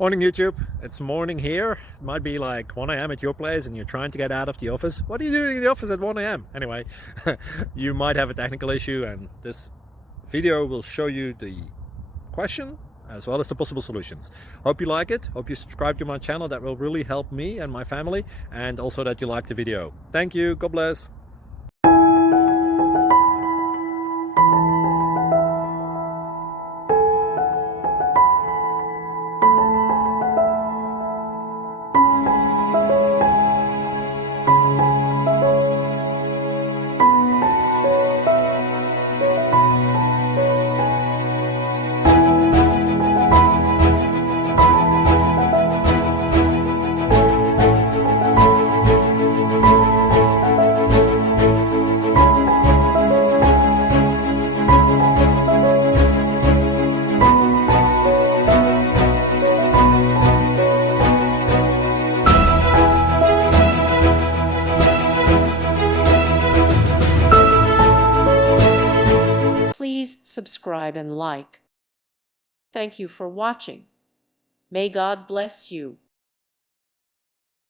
Morning YouTube, it's morning here. It might be like 1 a.m. at your place and you're trying to get out of the office. What are you doing in the office at 1 a.m.? Anyway, you might have a technical issue and this video will show you the question as well as the possible solutions. Hope you like it, hope you subscribe to my channel. That will really help me and my family, and also that you like the video. Thank you, God bless. Please subscribe and like. Thank you for watching. May God bless you.